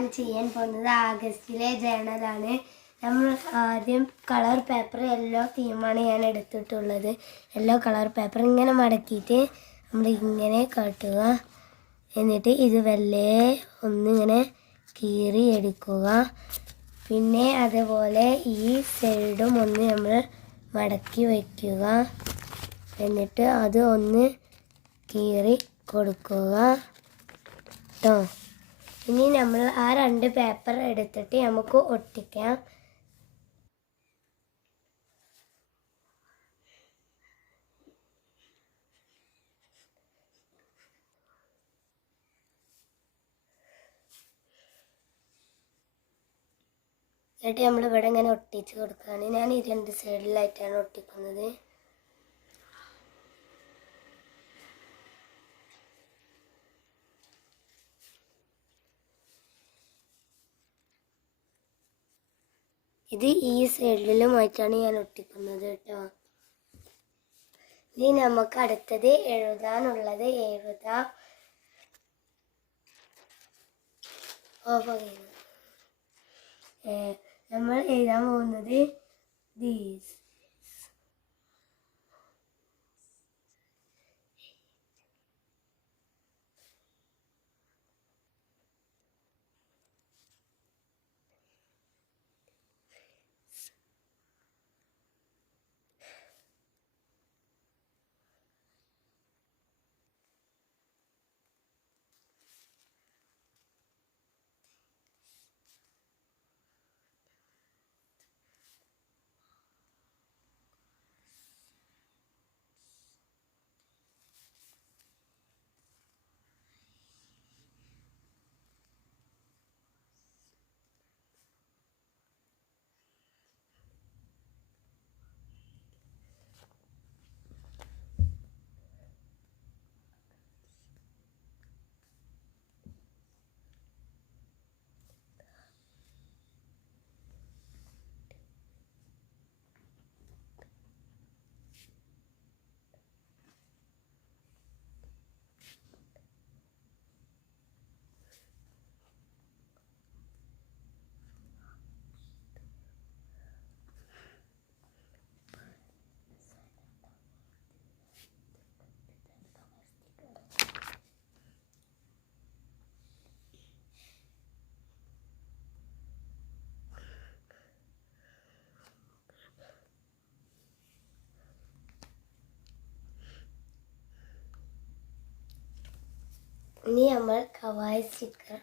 ഞാൻ ചെയ്യാൻ പോകുന്നത് ആഗസ്റ്റിലെ ജേണലാണ്. നമ്മൾ ആദ്യം കളർ പേപ്പർ യെല്ലോ തീമാണ് ഞാൻ എടുത്തിട്ടുള്ളത്. യെല്ലോ കളർ പേപ്പർ ഇങ്ങനെ മടക്കിയിട്ട് നമ്മൾ ഇങ്ങനെ കാട്ടുക. എന്നിട്ട് ഇത് വെല്ലേ ഒന്നിങ്ങനെ കീറി എടുക്കുക. പിന്നെ അതുപോലെ ഈ സൈഡും ഒന്ന് നമ്മൾ മടക്കി വയ്ക്കുക. എന്നിട്ട് അത് ഒന്ന് കീറി കൊടുക്കുക കേട്ടോ. ഇനി നമ്മൾ ആ 2 പേപ്പർ എടുത്തിട്ട് നമുക്ക് ഒട്ടിക്കാം. എന്നിട്ട് നമ്മൾ ഇവിടെ ഇങ്ങനെ ഒട്ടിച്ച് കൊടുക്കുകയാണ്. ഞാൻ ഈ 2 സൈഡിലായിട്ടാണ് ഒട്ടിക്കുന്നത്. ഇത് ഈ സൈഡിലുമായിട്ടാണ് ഞാൻ ഒട്ടിക്കുന്നത് കേട്ടോ. ഇനി നമുക്ക് അടുത്തത് എഴുതാനുള്ളത് എഴുതാം. നമ്മൾ എഴുതാൻ പോകുന്നത് ദീസ്. ഇനി നമ്മൾ കവായി സ്റ്റിക്കർ